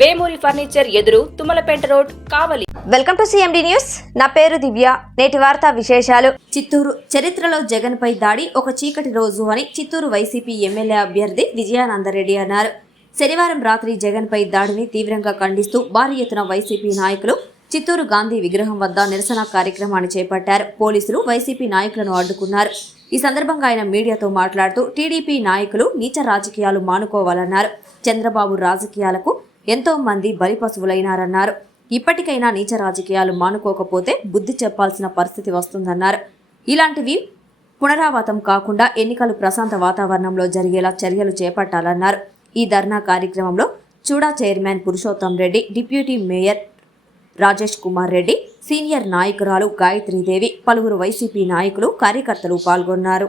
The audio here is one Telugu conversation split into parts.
వేమూరి ఫర్నిచర్ ఎదురు Tummalapeta road Kavali. Welcome to CMD news. నా పేరు దివ్య. నేటి వార్తా విశేషాలు. చిత్తూరు చరిత్రలో జగన్పై దాడి ఒక చీకటి రోజు అని చిత్తూరు వైసీపీ ఎమ్మెల్యే అభ్యర్థి విజయానందరెడ్డి అన్నారు. శనివారం రాత్రి జగన్పై దాడిని తీవ్రంగా ఖండిస్తూ భారీ ఎత్తున వైసీపీ నాయకులు చిత్తూరు గాంధీ విగ్రహం వద్ద నిరసన కార్యక్రమాన్ని చేపట్టారు. పోలీసులు వైసీపీ నాయకులను అడ్డుకున్నారు. ఈ సందర్భంగా ఆయన మీడియాతో మాట్లాడుతూ టీడీపీ నాయకులు నీచ రాజకీయాలు మానుకోవాలన్నారు. చంద్రబాబు రాజకీయాలకు ఎంతో మంది బలిపశువులైనారన్నారు ఇప్పటికైనా నీచ రాజకీయాలు మానుకోకపోతే బుద్ధి చెప్పాల్సిన పరిస్థితి వస్తుందన్నారు ఇలాంటివి పునరావృతం కాకుండా ఎన్నికలు ప్రశాంత వాతావరణంలో జరిగేలా చర్యలు చేపట్టాలన్నారు ఈ ధర్నా కార్యక్రమంలో Chuda chairman Purushottam Reddy deputy mayor Rajesh Kumar Reddy senior నాయకురాలు గాయత్రీదేవి పలువురు వైసీపీ నాయకులు కార్యకర్తలు పాల్గొన్నారు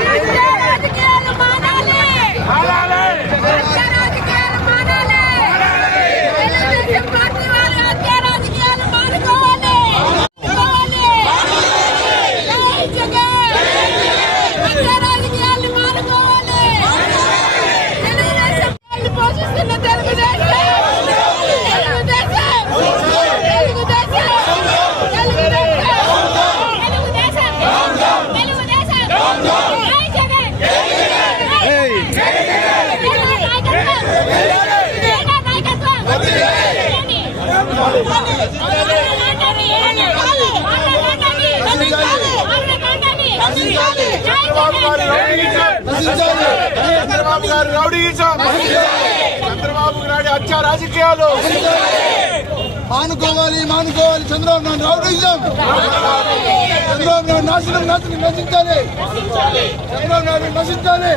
రాజకీయాలు మానాలి రాజకీయాలు మానాలి తెలుగుదేశం పార్టీ వాళ్ళు హత్య రాజకీయాలు మానుకోవాలి మానుకోవాలి. జై జగన్ హత్య రాజకీయాలు మానుకోవాలి తెలుగుదేశం పార్టీ పోషిస్తున్న తెలుగుదేశం తెలుగుదేశం తెలుగుదేశం తెలుగుదేశం తెలుగుదేశం తెలుగుదేశం జై జగన్ చంద్రబాబు గారు రౌడీయిజం చంద్రబాబు నాయుడు హత్య రాజకీయాలు. మానుకోవాలి మానుకోవాలి. చంద్రబాబు నాయుడు రౌడీజం చంద్రబాబు నాయుడు నాశనం నాశనం నశించాలి. చంద్రబాబు నాయుడు నశించాలి.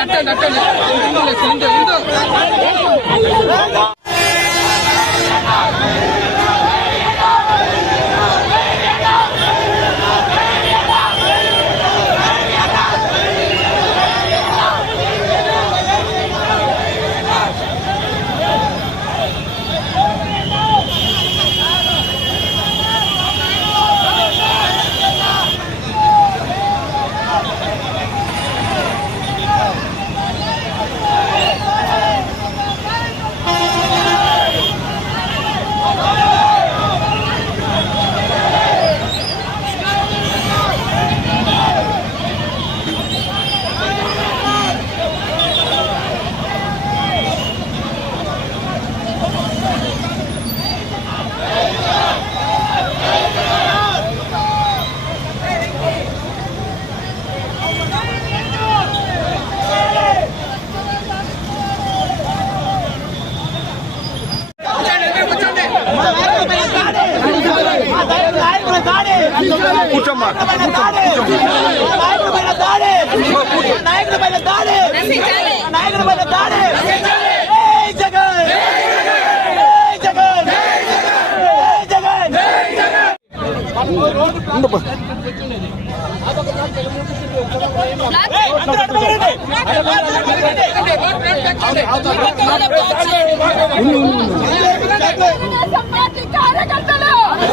అట్టండి అట్టండి ఇందు ఇందు కూర్చోమ్మా తెలుగుదేశం పార్టీ కార్యకర్తలు హత్య రాజకీయాలు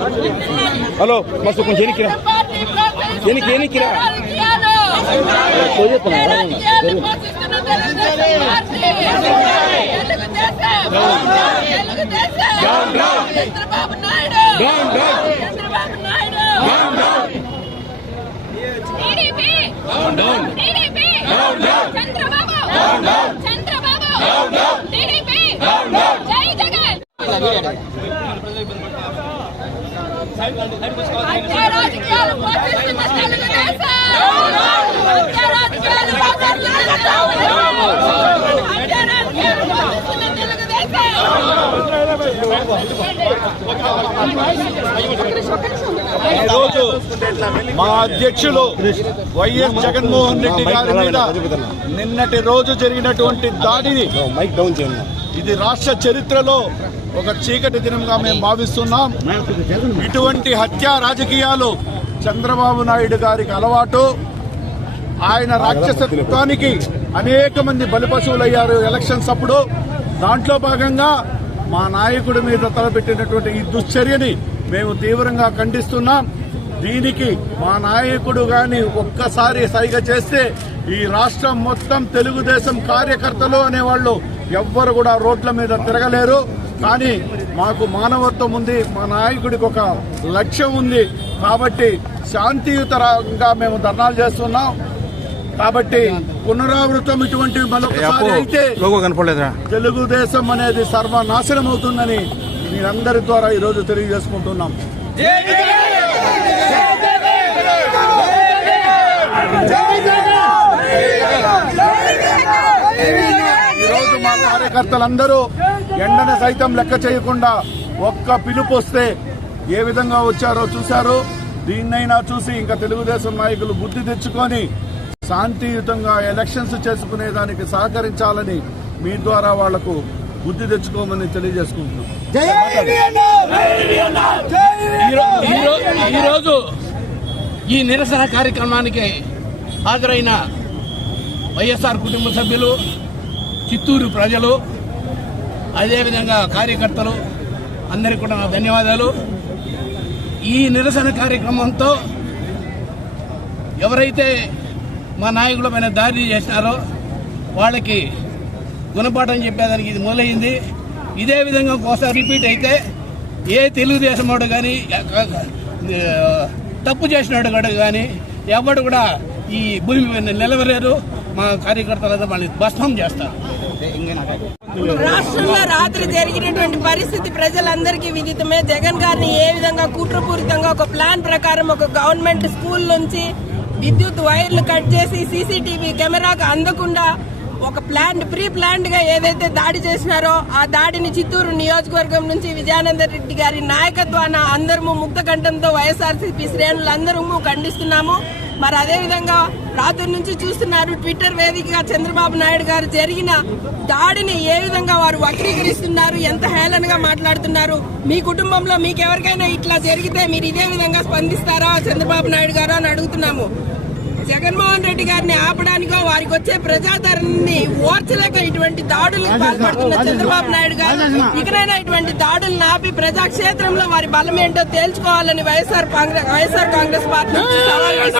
హలో మస్తు కొంచెం ఎనికిరా. ఎనికి ఎనికిరా. చంద్రబాబు. చంద్రబాబు. జై జగన్. ఈరోజు మా అధ్యక్షులు వైఎస్ జగన్మోహన్ రెడ్డి గారి మీద నిన్నటి రోజు జరిగినటువంటి దాడిని ఇది రాష్ట్ర చరిత్రలో ఒక చీకటి దినంగా మేము భావిస్తున్నాం. ఇటువంటి హత్యా రాజకీయాలు చంద్రబాబు నాయుడు గారికి అలవాటు. ఆయన రాక్షసత్వానికి అనేక మంది బలిపశువులయ్యారు ఎలక్షన్స్ అప్పుడు. దాంట్లో భాగంగా మా నాయకుడి మీద తలపెట్టినటువంటి ఈ దుశ్చర్యని మేము తీవ్రంగా ఖండిస్తున్నాం. దీనికి మా నాయకుడు గాని ఒక్కసారి సైగ చేస్తే ఈ రాష్ట్రం మొత్తం తెలుగుదేశం కార్యకర్తలు అనేవాళ్ళు ఎవ్వరు కూడా రోడ్ల మీద తిరగలేరు. కానీ మాకు మానవత్వం ఉంది మా నాయకుడికి ఒక లక్ష్యం ఉంది కాబట్టి శాంతియుతంగా మేము ధర్నాలు చేస్తున్నాం కాబట్టి పునరావృతం ఇటువంటి మరొకసారి అయితే కనపడలేదురా తెలుగుదేశం అనేది సర్వనాశనం అవుతుందని మీరందరి ద్వారా ఈరోజు తెలియజేసుకుంటున్నాం ఈరోజు మా కార్యకర్తలందరూ ఎండను సైతం లెక్క చేయకుండా ఒక్క పిలుపు వస్తే ఏ విధంగా వచ్చారో చూశారు. దీన్నైనా చూసి ఇంకా తెలుగుదేశం నాయకులు బుద్ధి తెచ్చుకొని శాంతియుతంగా ఎలక్షన్స్ చేసుకునే దానికి సహకరించాలని మీ ద్వారా వాళ్ళకు బుద్ధి తెచ్చుకోమని తెలియజేసుకుంటున్నాం. ఈరో- ఈరో- ఈరోజు ఈ నిరసన కార్యక్రమానికి హాజరైన వైఎస్ఆర్ కుటుంబ సభ్యులు చిత్తూరు ప్రజలు అదేవిధంగా కార్యకర్తలు అందరికీ కూడా నా ధన్యవాదాలు. ఈ నిరసన కార్యక్రమంతో ఎవరైతే మా నాయకుల పైన దారి చేసినారో వాళ్ళకి గుణపాఠం చెప్పేదానికి ఇది మొదలైంది. ఇదే విధంగా ఒకసారి రిపీట్ అయితే ఏ తెలుగుదేశం వాడు కానీ తప్పు చేసినాడు కూడా కానీ ఎవడు కూడా ఈ భూమి నిలవలేరు. మా కార్యకర్తలతో వాళ్ళని భస్మం చేస్తారు. రాష్ట్రంలో రాత్రి జరిగినటువంటి పరిస్థితి ప్రజలందరికీ విదితమే. జగన్ గారిని ఏ విధంగా కుట్రపూరితంగా ఒక ప్లాన్ ప్రకారం ఒక గవర్నమెంట్ స్కూల్ నుంచి విద్యుత్ వైర్లు కట్ చేసి సీసీటీవీ కెమెరాకు అందకుండా ఒక ప్లాన్ ప్రీ ప్లాన్డ్గా ఏదైతే దాడి చేసినారో ఆ దాడిని చిత్తూరు నియోజకవర్గం నుంచి విజయానంద రెడ్డి గారి నాయకత్వాన అందరము ముక్త కంఠంతో వైఎస్ఆర్సీపీ శ్రేణులు ఖండిస్తున్నాము. మరి అదేవిధంగా రాత్రి నుంచి చూస్తున్నారు ట్విట్టర్ వేదికగా చంద్రబాబు నాయుడు గారు జరిగిన దాడిని ఏ విధంగా వారు వక్రీకరిస్తున్నారు ఎంత హేళనగా మాట్లాడుతున్నారు మీ కుటుంబంలో మీకు ఎవరికైనా ఇట్లా జరిగితే మీరు ఇదే విధంగా స్పందిస్తారా చంద్రబాబు నాయుడు గారు అని అడుగుతున్నాము. జగన్మోహన్ రెడ్డి గారిని ఆపడానికో వారికి వచ్చే ప్రజాదరణని ఓర్చలేక ఇటువంటి దాడులకు పాల్పడుతున్న చంద్రబాబు నాయుడు గారు ఇకనైనా ఇటువంటి దాడులను ఆపి ప్రజాక్షేత్రంలో వారి బలం ఏంటో తేల్చుకోవాలని YSR Congress YSR Congress party